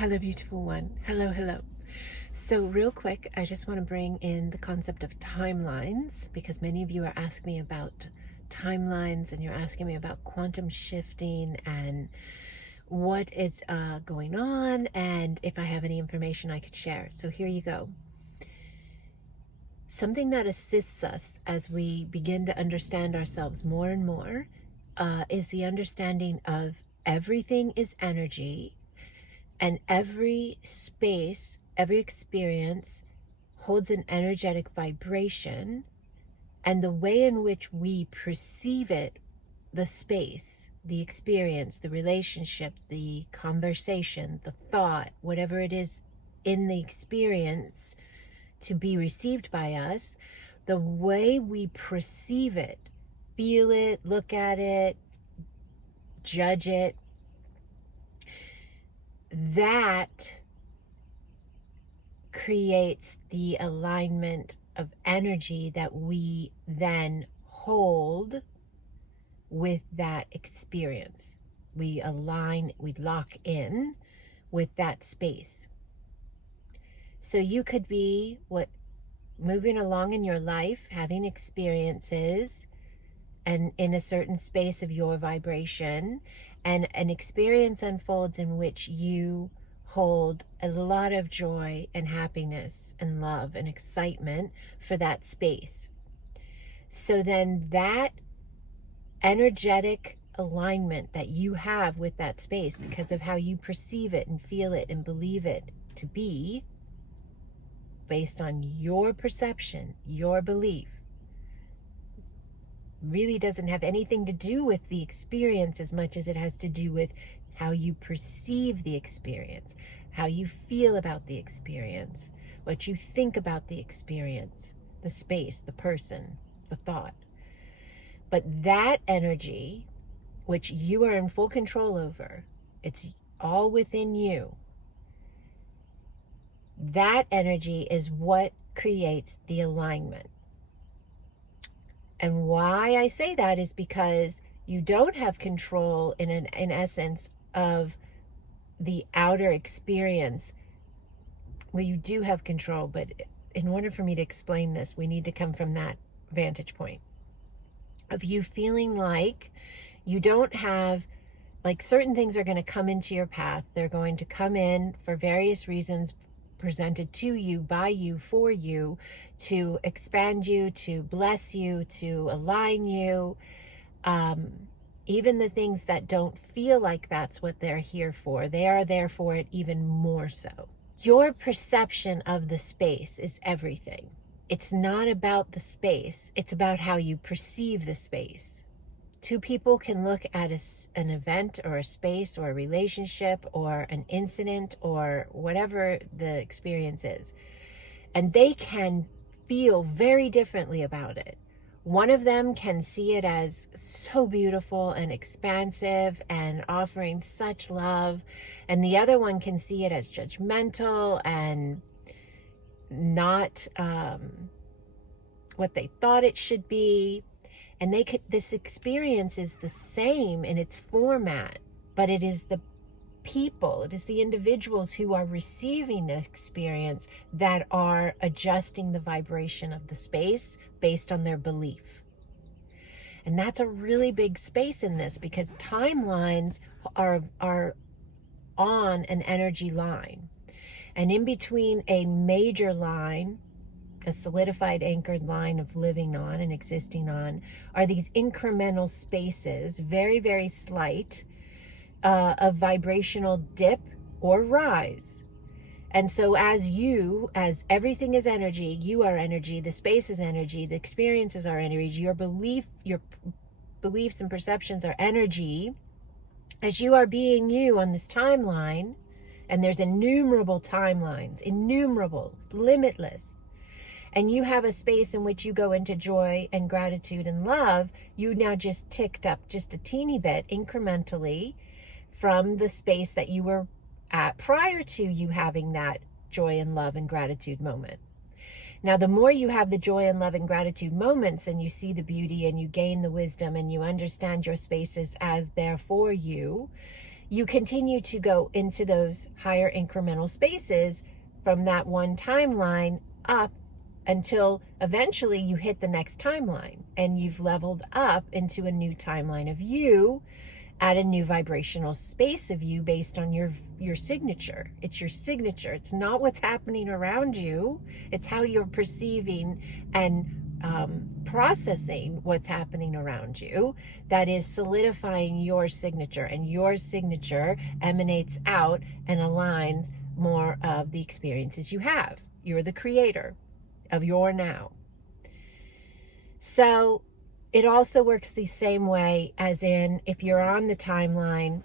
Hello, beautiful one. Hello, hello. So real quick, I just want to bring in the concept of timelines because many of you are asking me about timelines and you're asking me about quantum shifting and what is going on and if I have any information I could share. So here you go. Something that assists us as we begin to understand ourselves more and more is the understanding of everything is energy. And every space, every experience holds an energetic vibration. And the way in which we perceive it, the space, the experience, the relationship, the conversation, the thought, whatever it is in the experience to be received by us, the way we perceive it, feel it, look at it, judge it, that creates the alignment of energy that we then hold with that experience. We align, we lock in with that space. So you could be moving along in your life, having experiences and in a certain space of your vibration, and an experience unfolds in which you hold a lot of joy and happiness and love and excitement for that space. So then that energetic alignment that you have with that space because of how you perceive it and feel it and believe it to be based on your perception, your belief, really doesn't have anything to do with the experience as much as it has to do with how you perceive the experience, how you feel about the experience, what you think about the experience, the space, the person, the thought. But that energy, which you are in full control over, it's all within you. That energy is what creates the alignment. And why I say that is because you don't have control in essence of the outer experience. Well, you do have control, but in order for me to explain this, we need to come from that vantage point of you feeling like you don't have, like certain things are going to come into your path. They're going to come in for various reasons, presented to you, by you, for you, to expand you, to bless you, to align you. Even the things that don't feel like that's what they're here for, they are there for it even more so. Your perception of the space is everything. It's not about the space, it's about how you perceive the space. Two people can look at an event or a space or a relationship or an incident or whatever the experience is, and they can feel very differently about it. One of them can see it as so beautiful and expansive and offering such love, and the other one can see it as judgmental and not what they thought it should be. And this experience is the same in its format, but it is the people, it is the individuals who are receiving the experience that are adjusting the vibration of the space based on their belief. And that's a really big space in this because timelines are on an energy line. And in between a major line, a solidified anchored line of living on and existing on, are these incremental spaces, very, very slight, of vibrational dip or rise. And so as everything is energy, you are energy, the space is energy, the experiences are energy, your beliefs and perceptions are energy. As you are being you on this timeline, and there's innumerable timelines, innumerable, limitless, and you have a space in which you go into joy and gratitude and love, you now just ticked up just a teeny bit incrementally from the space that you were at prior to you having that joy and love and gratitude moment. Now, the more you have the joy and love and gratitude moments and you see the beauty and you gain the wisdom and you understand your spaces as there for you, you continue to go into those higher incremental spaces from that one timeline up until eventually you hit the next timeline and you've leveled up into a new timeline of you at a new vibrational space of you based on your signature. It's your signature. It's not what's happening around you. It's how you're perceiving and processing what's happening around you that is solidifying your signature, and your signature emanates out and aligns more of the experiences you have. You're the creator of your now. So it also works the same way as in if you're on the timeline,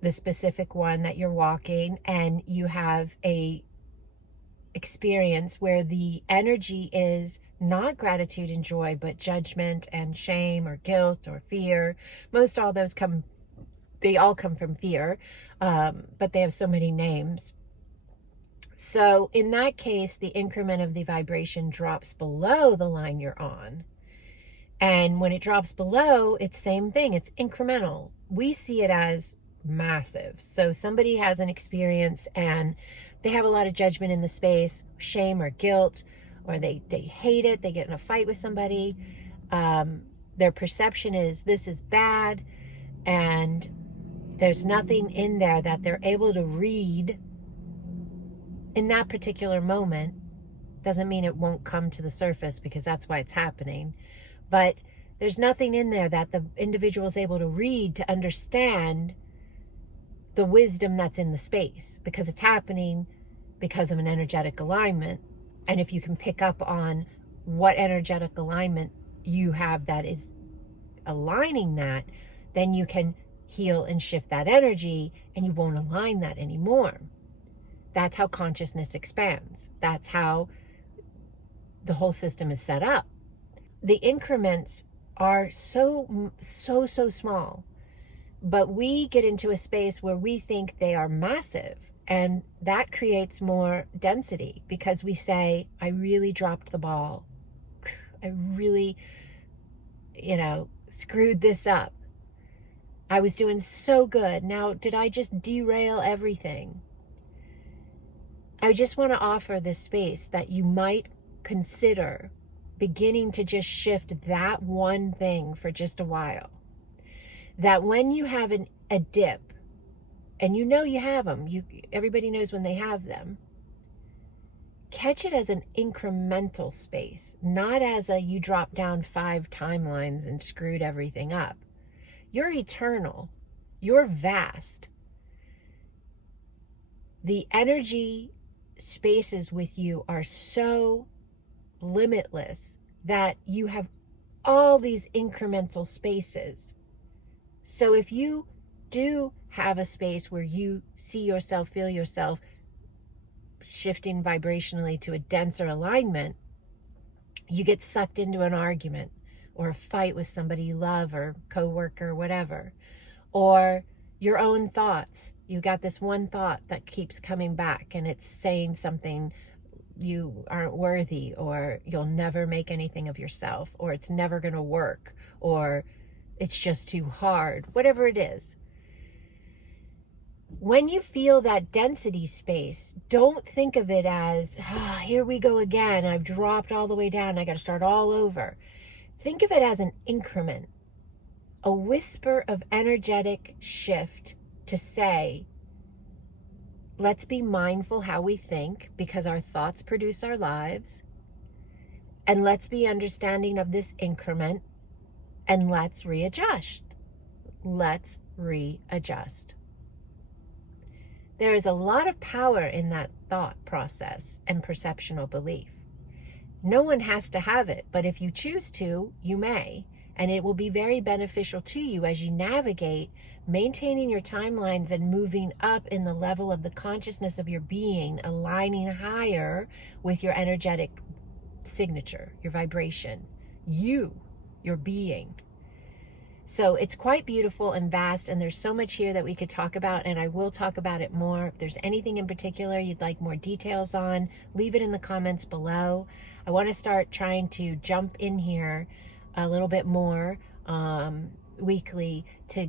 the specific one that you're walking, and you have a experience where the energy is not gratitude and joy, but judgment and shame or guilt or fear. Most all those they all come from fear, but they have so many names. So in that case, the increment of the vibration drops below the line you're on. And when it drops below, it's same thing. It's incremental. We see it as massive. So somebody has an experience and they have a lot of judgment in the space, shame or guilt, or they hate it. They get in a fight with somebody. Their perception is this is bad, and there's nothing in there that they're able to read in that particular moment. Doesn't mean it won't come to the surface, because that's why it's happening. But there's nothing in there that the individual is able to read to understand the wisdom that's in the space, because it's happening because of an energetic alignment. And if you can pick up on what energetic alignment you have that is aligning that, then you can heal and shift that energy, and you won't align that anymore. That's how consciousness expands. That's how the whole system is set up. The increments are so small, but we get into a space where we think they are massive, and that creates more density, because we say, I really dropped the ball. I really, screwed this up. I was doing so good. Now, did I just derail everything? I just want to offer this space that you might consider beginning to just shift that one thing for just a while. That when you have a dip, and you have them, everybody knows when they have them, catch it as an incremental space, not as you dropped down 5 timelines and screwed everything up. You're eternal. You're vast. The energy spaces with you are so limitless that you have all these incremental spaces. So if you do have a space where you see yourself, feel yourself shifting vibrationally to a denser alignment, you get sucked into an argument or a fight with somebody you love, or coworker, or whatever, or your own thoughts. You got this one thought that keeps coming back, and it's saying something, you aren't worthy, or you'll never make anything of yourself, or it's never going to work, or it's just too hard, whatever it is. When you feel that density space, don't think of it as, here we go again, I've dropped all the way down, I got to start all over. Think of it as an increment, a whisper of energetic shift to say, let's be mindful how we think, because our thoughts produce our lives, and let's be understanding of this increment, and let's readjust. Let's readjust. There is a lot of power in that thought process and perceptual belief. No one has to have it, but if you choose to, you may, and it will be very beneficial to you as you navigate maintaining your timelines and moving up in the level of the consciousness of your being, aligning higher with your energetic signature, your vibration, your being. So it's quite beautiful and vast, and there's so much here that we could talk about, and I will talk about it more. If there's anything in particular you'd like more details on, leave it in the comments below. I want to start trying to jump in here a little bit more weekly to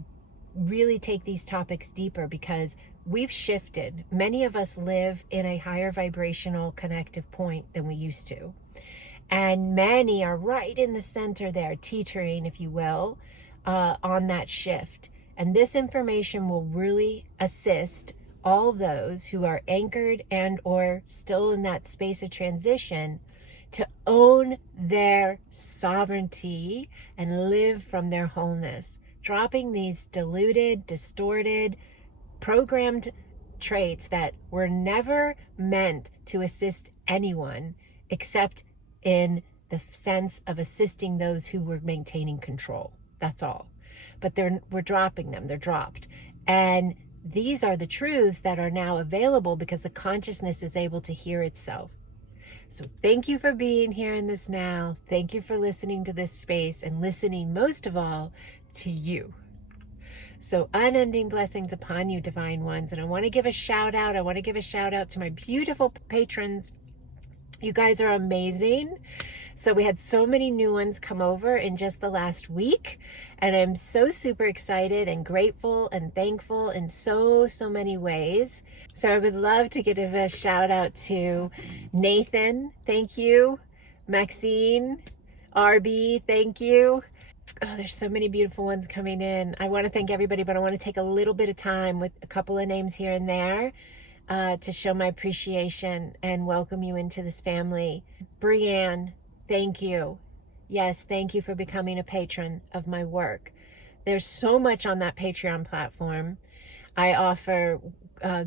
really take these topics deeper, because we've shifted. Many of us live in a higher vibrational connective point than we used to. And many are right in the center there, teetering, if you will, on that shift. And this information will really assist all those who are anchored and or still in that space of transition to own their sovereignty and live from their wholeness, dropping these diluted, distorted, programmed traits that were never meant to assist anyone except in the sense of assisting those who were maintaining control. That's all. But we're dropping them. They're dropped. And these are the truths that are now available because the consciousness is able to hear itself. So thank you for being here in this now. Thank you for listening to this space and listening most of all to you. So unending blessings upon you, divine ones. And I want to give a shout out. I want to give a shout out to my beautiful patrons. You guys are amazing. So we had so many new ones come over in just the last week. And I'm so super excited and grateful and thankful in so many ways. So I would love to give a shout out to Nathan. Thank you. Maxine, RB, thank you. Oh, there's so many beautiful ones coming in. I want to thank everybody, but I want to take a little bit of time with a couple of names here and there to show my appreciation and welcome you into this family. Brianne, thank you. Yes, thank you for becoming a patron of my work. There's so much on that Patreon platform. I offer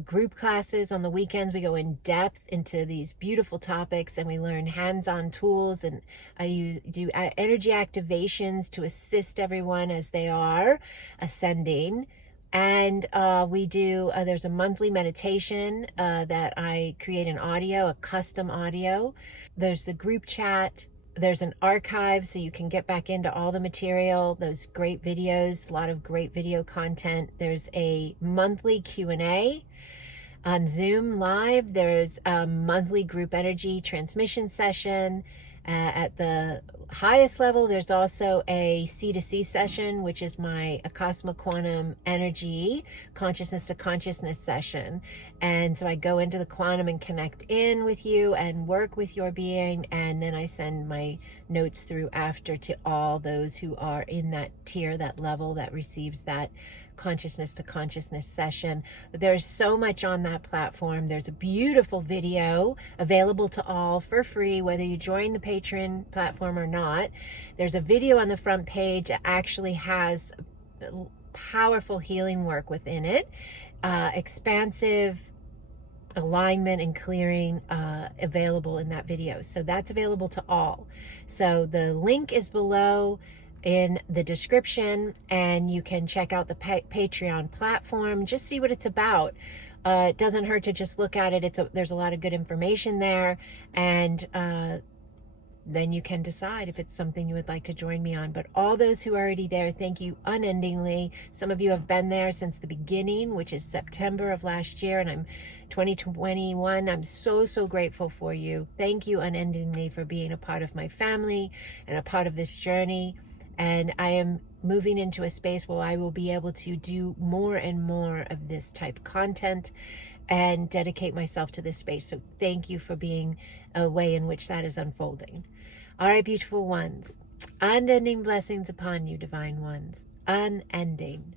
group classes on the weekends. We go in depth into these beautiful topics and we learn hands-on tools, and I do energy activations to assist everyone as they are ascending. And we do, there's a monthly meditation that I create an audio, a custom audio. There's the group chat. There's an archive so you can get back into all the material, those great videos, a lot of great video content. There's a monthly Q&A on Zoom live. There's a monthly group energy transmission session. At the highest level, there's also a C2C session, which is my Acasma quantum energy consciousness to consciousness session. And so I go into the quantum and connect in with you and work with your being. And then I send my notes through after to all those who are in that tier, that level that receives that consciousness to consciousness session. There's so much on that platform. There's a beautiful video available to all for free, whether you join the Patreon platform or not. There's a video on the front page that actually has powerful healing work within it, expansive alignment and clearing available in that video. So that's available to all. So the link is below in the description, and you can check out the Patreon platform, just see what it's about. It doesn't hurt to just look at it. There's a lot of good information there, and then you can decide if it's something you would like to join me on. But all those who are already there, thank you unendingly. Some of you have been there since the beginning, which is September of last year, and I'm 2021. I'm so grateful for you. Thank you unendingly for being a part of my family and a part of this journey. And I am moving into a space where I will be able to do more and more of this type of content and dedicate myself to this space. So thank you for being a way in which that is unfolding. All right, beautiful ones. Unending blessings upon you, divine ones. Unending.